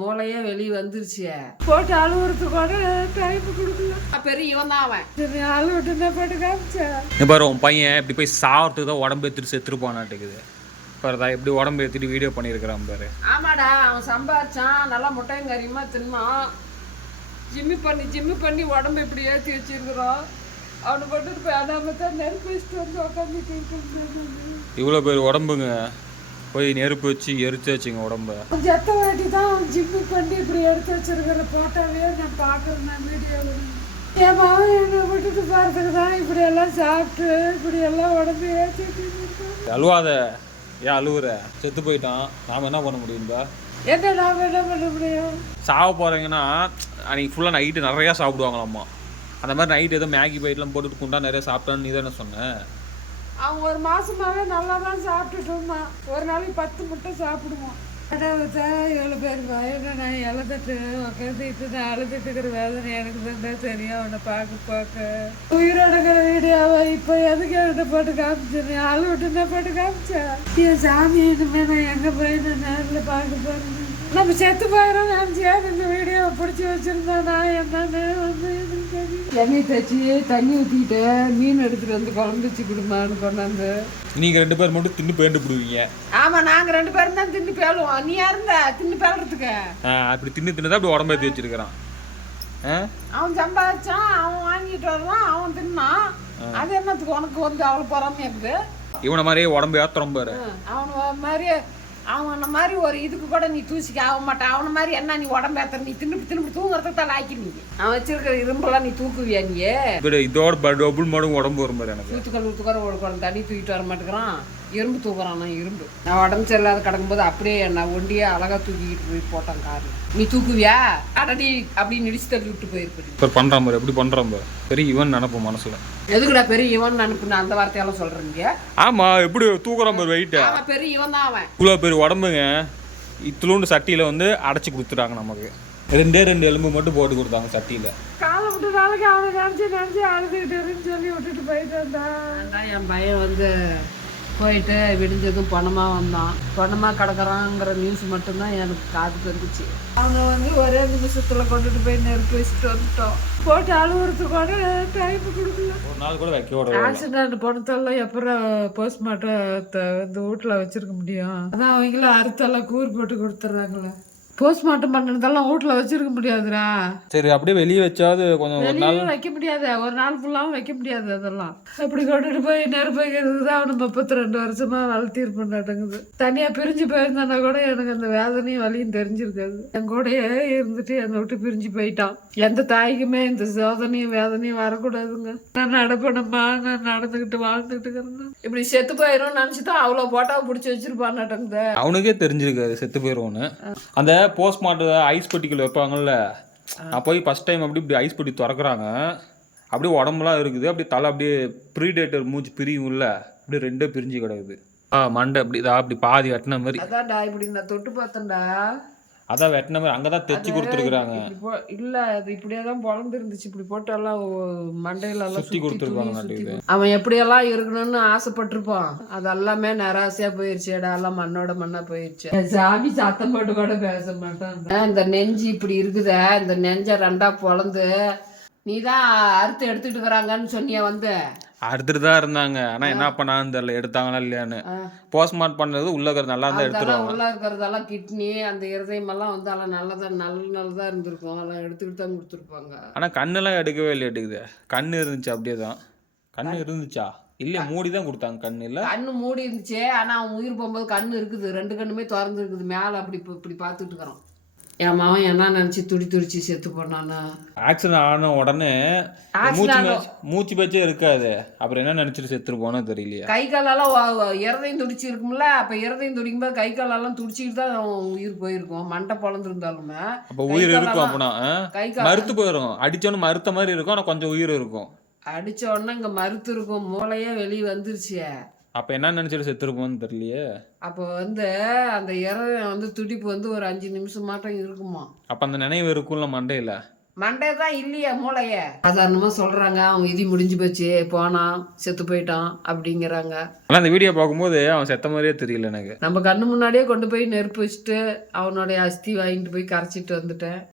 மூளையே வெளியே வந்துருச்சு. போட்டு அழுவுறதுக்கு கூட டைம் கொடுக்கல. பெரிய இவன் தான் அவன். சரி அழுவிட்டு என்ன போட்டு காமிச்சேன் பாரு. உன் பையன் இப்படி போய் சாவறதுக்கு தான் உடம்பு ஏற்றிட்டு செத்துருப்பானாட்டுக்குது. பாருதா எப்படி உடம்பு ஏற்றிட்டு வீடியோ பண்ணியிருக்கிறான் பாரு. ஆமாடா, அவன் சம்பாதிச்சான், நல்லா முட்டையும் கறியுமா தின்னான், ஜிம்மு பண்ணி உடம்பு இப்படி ஏற்றி வச்சிருக்கிறோம். அவனை போட்டுட்டு போய் அதாம தான் நெருப்பு வச்சுட்டு வந்து உட்காந்துட்டு இருக்கேன். இவ்வளோ பேர் உடம்புங்க போய் நெருப்பு வச்சு எரிச்சு வச்சுங்க உடம்ப. ஜத்த வாட்டி தான் ஜிம்மு பண்ணி இப்படி எடுத்து வச்சிருக்கிற போட்டாவே நான் பார்க்குறேன். நான் வீடியோவில் என் மாவன் என்னை விட்டுட்டு போகிறதுக்கு தான் இப்படி எல்லாம் சாப்பிட்டு இப்படி எல்லாம் உடம்பு ஏற்றிட்டு. அழுவாத, ஏன் அழுவுற? செத்து போயிட்டான், நாம் என்ன பண்ண முடியும்பா? என்ன நாம் என்ன பண்ண முடியும்? சாவ போகிறீங்கன்னா அன்றைக்கி ஃபுல்லாக நைட்டு நிறையா சாப்பிடுவாங்களாம்மா. அந்த மாதிரி நைட்டு ஏதோ மேகி பைட்லாம் போட்டுட்டு குண்டா நிறையா சாப்பிட்டான்னு நீ தானே சொன்னேன். அவன் ஒரு மாதமாகவே நல்லா தான் சாப்பிட்டுட்டு இருந்தான். ஒரு நாளைக்கு 10 முட்டை சாப்பிடுவான். கடவுளை எவ்வளோ பேர் வயது நான் இழந்துட்டு உட்காந்துட்டு நான் அழுதுட்டு இருக்கிற வேதனை எனக்கு தான் தெரியும். அவனை பார்க்க உயிரோடுக்கிற வீடியோவை இப்போ எதுக்கு என்கிட்ட போட்டு காமிச்சேன்? அழுவிட்டு தான் போட்டு காமிச்சேன். என் சாமி இனிமே நான் எங்கே போய் நான் நேரில் பார்க்க போகிறேன். நம்ம செத்து போயிடும் நினச்சியா இந்த வீடியோவை பிடிச்சி வச்சுருந்தோன்னா என்னன்னு வந்து எண்ணெய் தேய்ச்சி தண்ணி ஊற்றிக்கிட்டு மீன் எடுத்துகிட்டு வந்து குழம்பு வச்சு கொடுமான்னு கொண்டாந்து. நீங்கள் 2 பேர் மட்டும் தின்னு பேண்டு போடுவீங்க. ஆமாம், நாங்கள் 2 பேரும் தான் தின்னு பேலுவோம். நீ யாருந்த தின்னு பேலுறதுக்கு? அப்படி தின்னு தான் அப்படி உடம்பு ஏற்றி வச்சிருக்கிறான். அவன் சம்பாதிச்சான், அவன் வாங்கிட்டு வருவான், அவன் தின்னான். அது என்னத்துக்கு உனக்கு வந்து அவ்வளோ பொறாமையா இருக்குது? இவனை மாதிரியே உடம்பு ஏற்றுறோம் பாரு. அவனை மாதிரி ஒரு இதுக்கு கூட நீ தூசிக்க ஆக மாட்டான். அவனை மாதிரி என்ன நீ உடம்பேத்த நீ திரும்பி தூங்குறதுக்கு தான் லாய்க்கிறீங்க. அவன் வச்சிருக்கிற இரும்பெல்லாம் நீ தூக்குவியா? நீ இதோட டபுள் மடங்கு உடம்பு வரும் பாரு. எனக்கு தூத்துக்கல் தண்ணி தூக்கிட்டு வர மாட்டேங்கிறான். இரும்பு தூக்குறான். இரும்பு நான் உடம்பு சரியில்லாத கிடக்கும்போது அப்படியே நான் ஒண்டியே அழகா தூக்கிட்டு போய் போட்டான் காரு. நீ தூக்குவியா? அடடி அப்படின்னு இடிச்சு தள்ளி விட்டு போயிருப்பேன். இப்போ பண்ணுறான் பாரு, எப்படி பண்ணுறான் பாரு. பெரிய இவன் நினைப்போம் மனசுல. எதுக்குடா பெரிய இவன் நினைப்புன்னு அந்த வார்த்தையெல்லாம் சொல்றீங்க? ஆமா, எப்படி தூக்குறான் பாரு வெயிட்டு. பெரிய இவன் தான் அவன். இவ்வளோ பேர் உடம்புங்க இத்துளூண்டு சட்டியில வந்து அடைச்சி கொடுத்துட்டாங்க. நமக்கு 2 எலும்பு மட்டும் போட்டு கொடுத்தாங்க சட்டியில. காலை விட்டு நாளைக்கு அவனை நினச்சி அழுதுகிட்டு சொல்லி விட்டுட்டு போயிட்டு வந்தான். என் பையன் வந்து போயிட்டு விடிஞ்சதும் பணமாக வந்தான். பணமாக கிடக்குறாங்கிற நியூஸ் மட்டும்தான் எனக்கு காதுக்கு இருந்துச்சு. அவங்க வந்து ஒரே நிமிஷத்தில் கொண்டுட்டு போய் நெருப்பு வச்சுட்டு வந்துட்டோம். போட்டு அழுவுறதுக்கு கூட டைம் கொடுக்கல. ஒரு நாள் கூட வைக்க ஆக்சிடென்ட் பணத்தெல்லாம் எப்பறம் போஸ்ட்மார்ட்டத்தை வந்து வீட்டில் வச்சிருக்க முடியும்? அதான் அவங்களும் அறுத்தெல்லாம் கூறு போட்டு கொடுத்துட்றாங்களே. போஸ்ட்மார்ட்டம் பண்ணதெல்லாம் வீட்டில் வச்சிருக்க முடியாதுடா. சரி, அப்படியே வெளியே வச்சாது கொஞ்சம் ஒரு நாள் வைக்க முடியாது. ஒரு நாள் ஃபுல்லாகவும் வைக்க முடியாது. அதெல்லாம் அப்படி கொண்டுட்டு போய் நெருப்பு வைக்கிறது தான் அவனு 32 வருஷமா வளர்த்திருப்ப மாட்டேங்குது. தனியாக பிரிஞ்சு போயிருந்தானா கூட எனக்கு அந்த வேதனையும் வலியும் தெரிஞ்சிருக்காது. என் கூடயே இருந்துட்டு என்னை விட்டு பிரிஞ்சு போயிட்டான். எந்த தாய்க்குமே இந்த சோதனையும் வேதனையும் வரக்கூடாதுங்க. நான் நடப்பணமா நான் நடந்துக்கிட்டு வாழ்ந்துக்கிட்டு இருக்கிறேன். இப்படி செத்து போயிடும் நினச்சிதான் அவ்வளோ போட்டாவை பிடிச்சி வச்சிருப்பான்னுட்டேங்குது. அவனுக்கே தெரிஞ்சிருக்காது செத்து போயிடுவோன்னு. அந்த போஸ்ட்மார்ட்டம் ஐஸ் பெட்டிக்குள்ள வைப்பாங்கல்ல, நான் போய் ஃபர்ஸ்ட் டைம் இப்படி ஐஸ் பெட்டி திறக்கிறாங்க. அப்படியே உடம்புலாம் இருக்குது, அப்படியே தலை அப்படியே ப்ரீடேட்டர் மூச்சு பிரியும்ல, அப்படியே 2 பிரிஞ்சு கிடக்குது. மண்டை அப்படி பாதி வெட்டின மாதிரி. அதான்டா இப்படி நான் தொட்டு பார்த்தேன்டா. அதான் வெட்டின மாதிரி அங்கே தான் தைச்சி கொடுத்துருக்குறாங்க. இல்லை, அது இப்படியே தான் பொழந்து இருந்துச்சு. இப்படி போட்டு எல்லாம் மண்டையில எல்லாம் சுற்றி கொடுத்துருப்பாங்க. அவன் எப்படியெல்லாம் இருக்கணும்னு ஆசைப்பட்டிருப்பான். அது எல்லாமே நிராசையா போயிருச்சு. இடம் எல்லாம் மண்ணோட மண்ணா போயிருச்சு. சாமி சத்தம் போட்டு கூட பேச மாட்டான். இந்த நெஞ்சு இப்படி இருக்குத, இந்த நெஞ்ச 2ஆ பொழந்து நீ தான் அறுத்து எடுத்துட்டு இருக்கிறாங்கன்னு சொன்னிய. வந்து அறுத்துட்டு தான் இருந்தாங்க. ஆனால் என்ன பண்ணான்னு தெரியல, எடுத்தாங்களா இல்லையான்னு. போஸ்ட்மார்ட் பண்ணுறது உள்ள இருக்கிறது நல்லா தான் எடுத்துருவாங்க. உள்ள இருக்கிறதெல்லாம் கிட்னி அந்த இருதயம் எல்லாம் வந்து எல்லாம் நல்லதா இருந்திருக்கும். அதெல்லாம் எடுத்துக்கிட்டு தான் கொடுத்துருப்பாங்க. ஆனால் கண்ணெல்லாம் எடுக்கவே இல்லை. எடுக்குது கண்ணு இருந்துச்சு, அப்படியே தான் கண்ணு இருந்துச்சா இல்லை மூடி தான் கொடுத்தாங்க. கண்ணு இல்லை, கண்ணு மூடி இருந்துச்சு. ஆனால் அவன் உயிர் போகும்போது கண்ணு இருக்குது, 2 கண்ணுமே திறந்து இருக்குது. மேலே அப்படி இப்படி பார்த்துட்டு இருக்கிறான். என் மாவன் என்ன நினச்சி துடிச்சு செத்து போனானா? ஆக்சிடென்ட் ஆன உடனே மூச்சு பேச்சே இருக்காது. அப்புறம் என்ன நினைச்சிட்டு செத்துட்டு போனா தெரியலையா? கை காலெல்லாம் இருதையும் துடிச்சு இருக்கும்ல. அப்ப இருதையும் துடிக்கும்போது கை காலெல்லாம் துடிச்சிட்டு தான் உயிர் போயிருக்கும். மண்டை பொழந்துருந்தாலுமே அப்ப உயிர் இருக்கும். அப்படின்னா கை கால் மறுத்து போயிடும். அடிச்சோன்னு மறுத்த மாதிரி இருக்கும், ஆனால் கொஞ்சம் உயிர் இருக்கும். அடிச்ச உடனே இங்க மறுத்து இருக்கும். மூளையே வெளியே வந்துருச்சு. அப்போ என்ன நினச்சிட்டு செத்துருப்போன்னு தெரியலையே. அப்போ வந்து அந்த இறை வந்து துடிப்பு வந்து ஒரு 5 நிமிஷம் மாட்டம் இருக்குமா. அப்போ அந்த நினைவு இருக்கும்ல மண்டையில். மண்டே தான் இல்லையா மூளைய சாதாரணமாக சொல்கிறாங்க அவன் விதி முடிஞ்சு போச்சு போனான் செத்து போயிட்டான் அப்படிங்கிறாங்க. ஆனால் அந்த வீடியோ பார்க்கும்போது அவன் செத்த மாதிரியே தெரியல எனக்கு. நம்ம கண்ணு முன்னாடியே கொண்டு போய் நெருப்பு வச்சுட்டு அவனுடைய அஸ்தி வாங்கிட்டு போய் கரைச்சிட்டு வந்துட்டேன்.